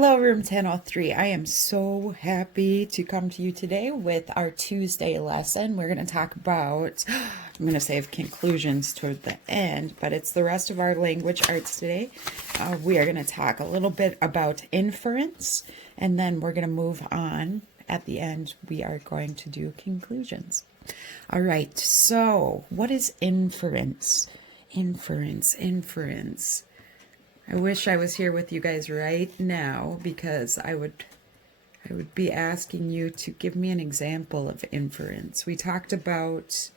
Hello, Room 1003. I am so happy to come to you today with our Tuesday lesson. We're going to talk about, I'm going to save conclusions toward the end, but it's the rest of our language arts today. We are going to talk a little bit about inference, and then we're going to move on. At the end, we are going to do conclusions. All right, so what is inference? Inference. I wish I was here with you guys right now because I would be asking you to give me an example of inference. We talked about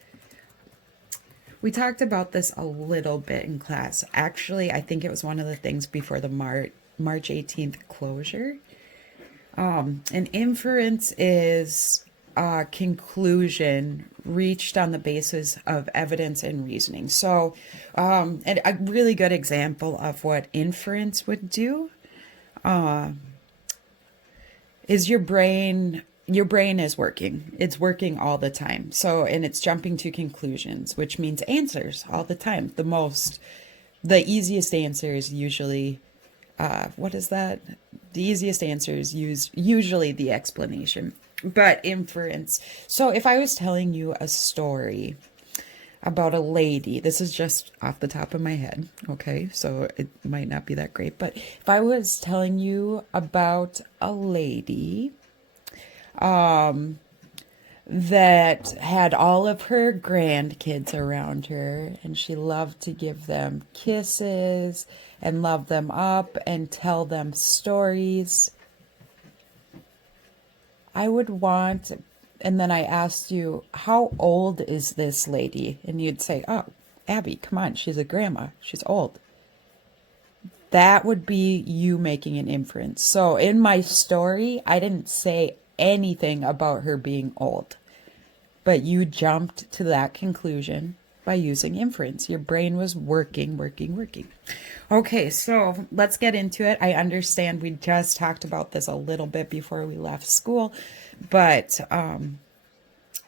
this a little bit in class. Actually, I think it was one of the things before the March 18th closure. An inference is a conclusion reached on the basis of evidence and reasoning. So, and a really good example of what inference would do is your brain. Your brain is working. It's working all the time. So, and it's jumping to conclusions, which means answers all the time. The easiest answer is usually, what is that? The easiest answer is usually the explanation. But inference. So if I was telling you a story about a lady, this is just off the top of my head, okay? So it might not be that great. But if I was telling you about a lady that had all of her grandkids around her, and she loved to give them kisses and love them up and tell them stories, I would want, and then I asked you, how old is this lady? And you'd say, oh, Abby, come on, she's a grandma, she's old. That would be you making an inference. So in my story, I didn't say anything about her being old, but you jumped to that conclusion by using inference. Your brain was working. Okay, so let's get into it. I understand we just talked about this a little bit before we left school, but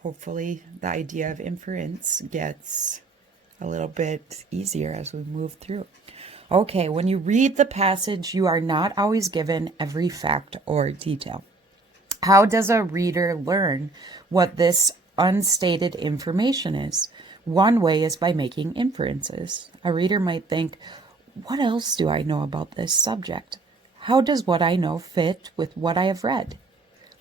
hopefully the idea of inference gets a little bit easier as we move through. Okay, when you read the passage, you are not always given every fact or detail. How does a reader learn what this unstated information is? One way is by making inferences. A reader might think, what else do I know about this subject? How does what I know fit with what I have read?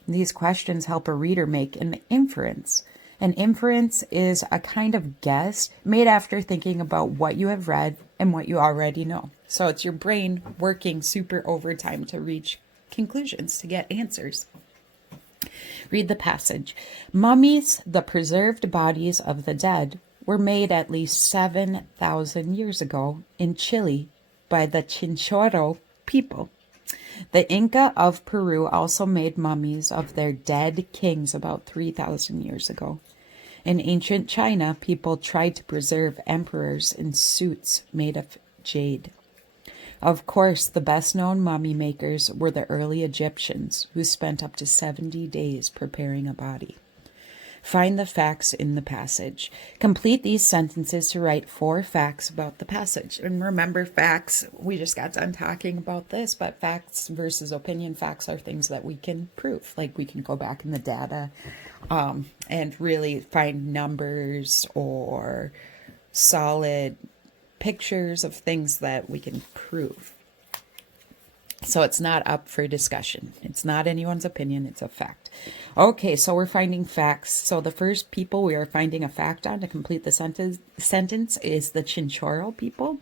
These questions help a reader make an inference. An inference is a kind of guess made after thinking about what you have read and what you already know. So it's your brain working super overtime to reach conclusions, to get answers. Read the passage. Mummies, the preserved bodies of the dead, were made at least 7,000 years ago in Chile by the Chinchorro people. The Inca of Peru also made mummies of their dead kings about 3,000 years ago. In ancient China, people tried to preserve emperors in suits made of jade. Of course, the best-known mummy makers were the early Egyptians, who spent up to 70 days preparing a body. Find the facts in the passage. Complete these sentences to write 4 facts about the passage. And remember, facts, we just got done talking about this, but facts versus opinion. Facts are things that we can prove. Like we can go back in the data and really find numbers or solid pictures of things that we can prove. So it's not up for discussion. It's not anyone's opinion. It's a fact. Okay, so we're finding facts. So the first people we are finding a fact on to complete the sentence is the Chinchorro people.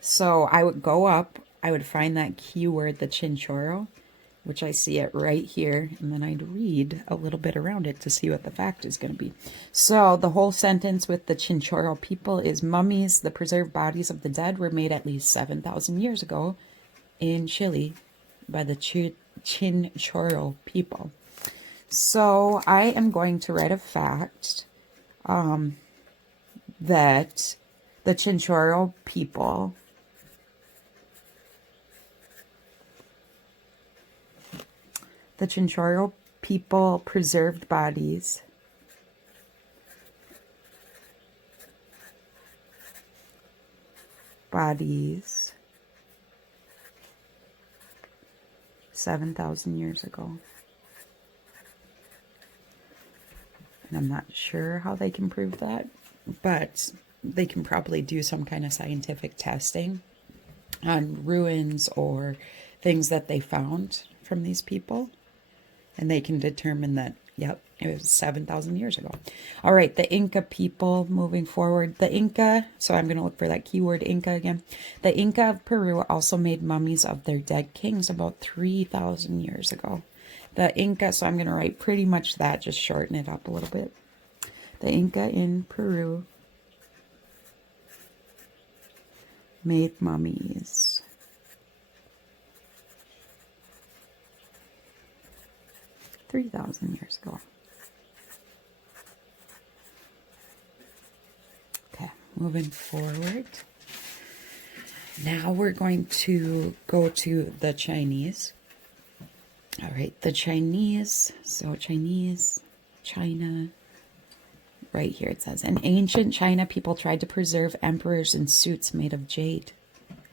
So I would go up. I would find that keyword, the Chinchorro, which I see it right here. And then I'd read a little bit around it to see what the fact is going to be. So the whole sentence with the Chinchorro people is mummies, the preserved bodies of the dead, were made at least 7,000 years ago in Chile by the Chinchorro people. So I am going to write a fact that the Chinchorro people preserved bodies 7,000 years ago. And I'm not sure how they can prove that, but they can probably do some kind of scientific testing on ruins or things that they found from these people. And they can determine that, yep, it was 7,000 years ago. All right, the Inca people, moving forward. The Inca, so I'm going to look for that keyword Inca again. The Inca of Peru also made mummies of their dead kings about 3,000 years ago. The Inca, so I'm going to write pretty much that, just shorten it up a little bit. The Inca in Peru made mummies 3,000 years ago. Okay, moving forward. Now we're going to go to the Chinese. All right, the Chinese. So Chinese, China. Right here it says, in ancient China, people tried to preserve emperors in suits made of jade.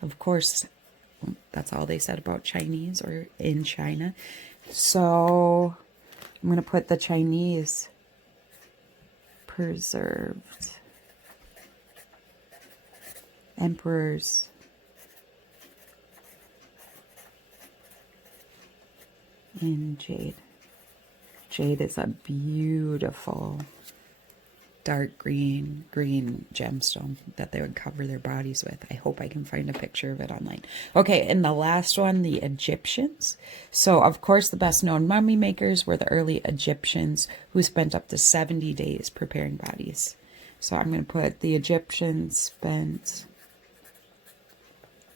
Of course, that's all they said about Chinese or in China. So I'm going to put the Chinese preserved emperors in jade. Jade is a beautiful dark green gemstone that they would cover their bodies with. I hope I can find a picture of it online. Okay, and the last one, the Egyptians. So, of course, the best known mummy makers were the early Egyptians who spent up to 70 days preparing bodies. So I'm going to put the Egyptians spent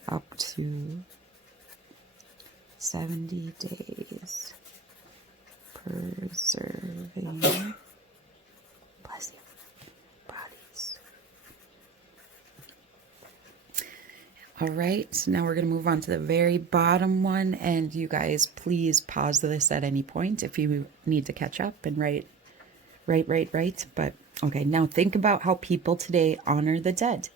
up to 70 days preserving bodies. All right, now we're going to move on to the very bottom one, and you guys please pause this at any point if you need to catch up and write. But okay, now think about how people today honor the dead.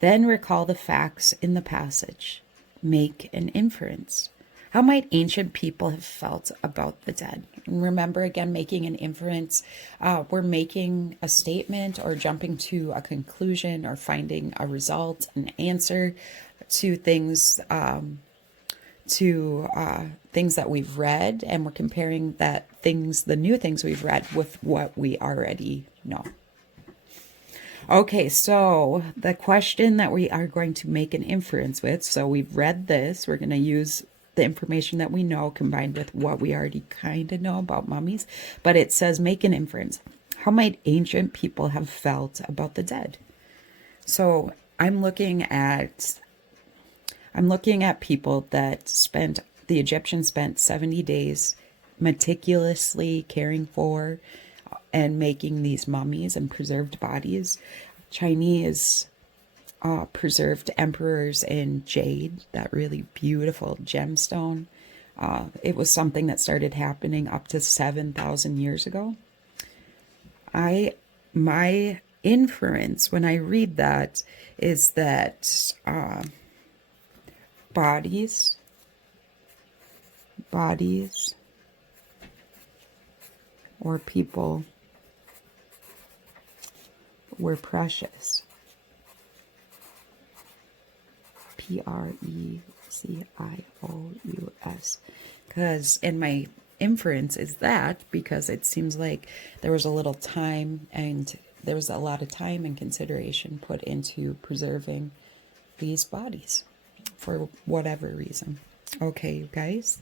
Then recall the facts in the passage. Make an inference. How might ancient people have felt about the dead? And remember, again, making an inference. We're making a statement or jumping to a conclusion or finding a result, an answer to things things that we've read, and we're comparing the new things we've read with what we already know. Okay, so the question that we are going to make an inference with, so we've read this, we're going to use the information that we know combined with what we already kind of know about mummies, but it says make an inference. How might ancient people have felt about the dead? So I'm looking at people that the Egyptians spent 70 days meticulously caring for and making these mummies and preserved bodies. Chinese preserved emperors in jade, that really beautiful gemstone. It was something that started happening up to 7,000 years ago. My inference when I read that is that bodies or people were precious. Precious. Because in my inference is that because it seems like there was a little time and there was a lot of time and consideration put into preserving these bodies for whatever reason. Okay, you guys.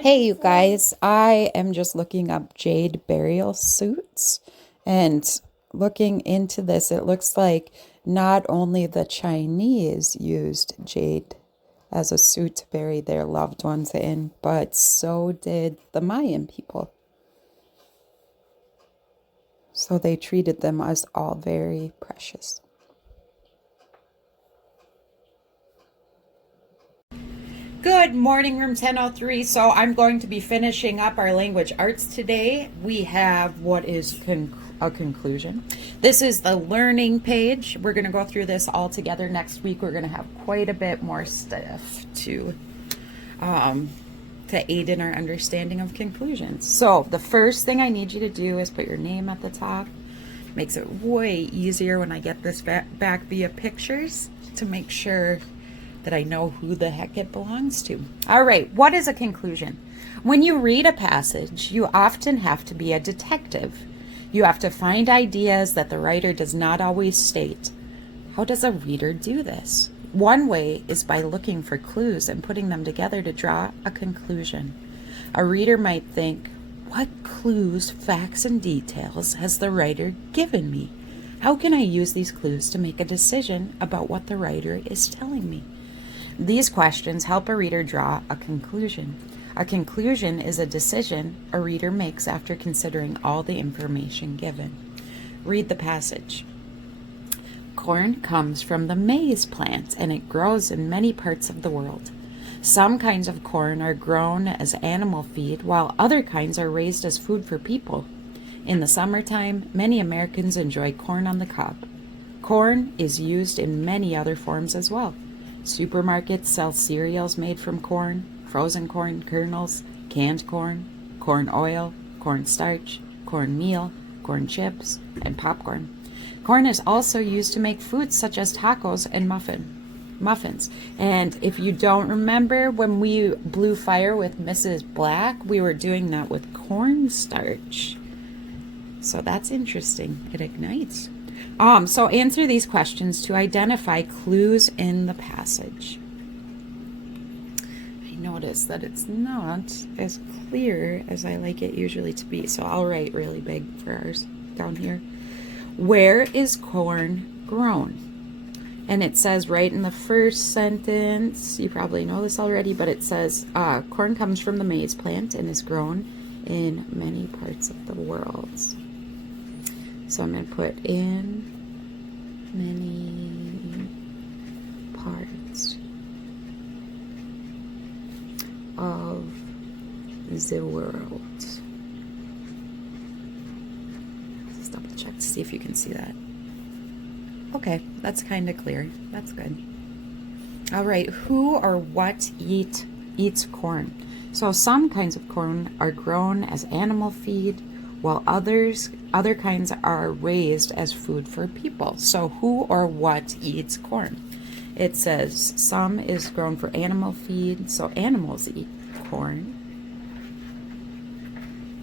Hey, you guys, I am just looking up jade burial suits, and looking into this, it looks like not only the Chinese used jade as a suit to bury their loved ones in, but so did the Mayan people. So they treated them as all very precious. Good morning, room 1003. So I'm going to be finishing up our language arts today. We have what is a conclusion. This is the learning page. We're going to go through this all together next week. We're going to have quite a bit more stuff to to aid in our understanding of conclusions. So the first thing I need you to do is put your name at the top. Makes it way easier when I get this back via pictures to make sure that I know who the heck it belongs to. All right, what is a conclusion? When you read a passage, you often have to be a detective. You have to find ideas that the writer does not always state. How does a reader do this? One way is by looking for clues and putting them together to draw a conclusion. A reader might think, what clues, facts, and details has the writer given me? How can I use these clues to make a decision about what the writer is telling me? These questions help a reader draw a conclusion. A conclusion is a decision a reader makes after considering all the information given. Read the passage. Corn comes from the maize plant, and it grows in many parts of the world. Some kinds of corn are grown as animal feed, while other kinds are raised as food for people. In the summertime, many Americans enjoy corn on the cob. Corn is used in many other forms as well. Supermarkets sell cereals made from corn, frozen corn kernels, canned corn, corn oil, corn starch, corn meal, corn chips, and popcorn. Corn is also used to make foods such as tacos and muffins. And if you don't remember, when we blew fire with Mrs. Black, we were doing that with cornstarch. So that's interesting. It ignites. So answer these questions to identify clues in the passage. I notice that it's not as clear as I like it usually to be, so I'll write really big for ours down here. Where is corn grown? And it says right in the first sentence, you probably know this already, but it says corn comes from the maize plant and is grown in many parts of the world. So I'm going to put in many parts of the world. Let's double check to see if you can see that. Okay, that's kind of clear. That's good. All right, who or what eats corn? So some kinds of corn are grown as animal feed, while other kinds are raised as food for people. So who or what eats corn? It says some is grown for animal feed, so animals eat corn.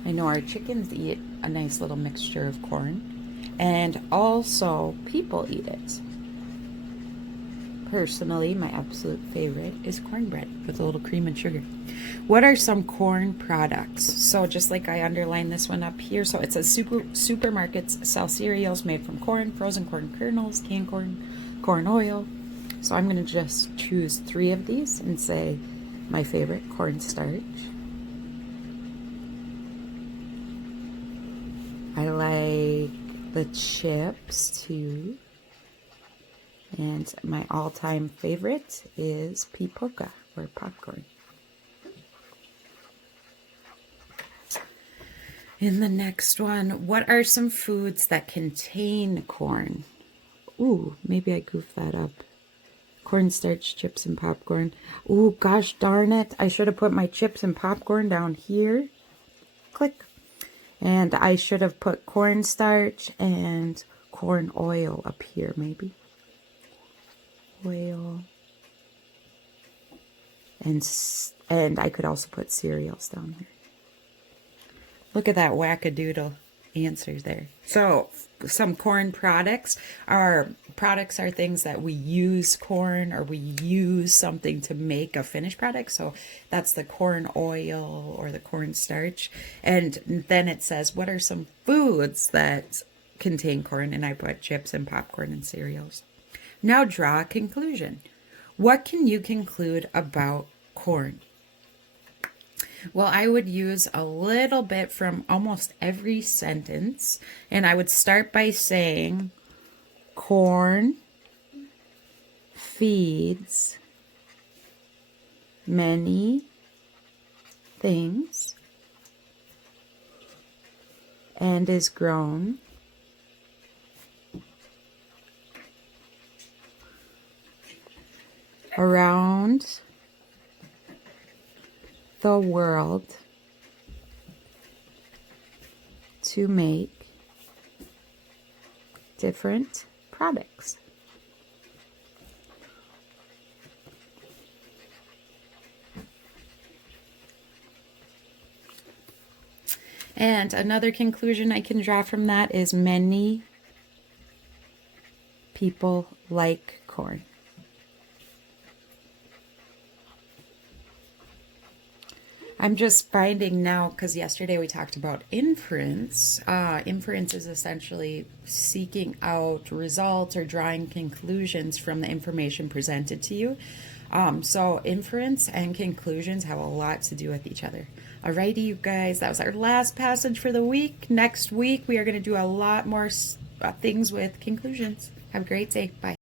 I know our chickens eat a nice little mixture of corn. And also people eat it. Personally, my absolute favorite is cornbread with a little cream and sugar. What are some corn products? So just like I underlined this one up here, so it says supermarkets sell cereals made from corn, frozen corn kernels, canned corn, corn oil. So I'm going to just choose 3 of these and say my favorite, cornstarch. I like the chips too. And my all-time favorite is pipoca, or popcorn. In the next one, what are some foods that contain corn? Ooh, maybe I goofed that up. Cornstarch, chips, and popcorn. Ooh, gosh darn it. I should have put my chips and popcorn down here. Click. And I should have put cornstarch and corn oil up here, maybe. Oil. And I could also put cereals down here. Look at that wackadoodle answer there. So some corn products are things that we use corn, or we use something to make a finished product. So that's the corn oil or the cornstarch. And then it says, what are some foods that contain corn? And I put chips and popcorn and cereals. Now draw a conclusion. What can you conclude about corn? Well, I would use a little bit from almost every sentence, and I would start by saying corn feeds many things and is grown around the world to make different products. And another conclusion I can draw from that is many people like corn. I'm just finding now, because yesterday we talked about inference. Inference is essentially seeking out results or drawing conclusions from the information presented to you. So inference and conclusions have a lot to do with each other. Alrighty, you guys, that was our last passage for the week. Next week, we are going to do a lot more things with conclusions. Have a great day. Bye.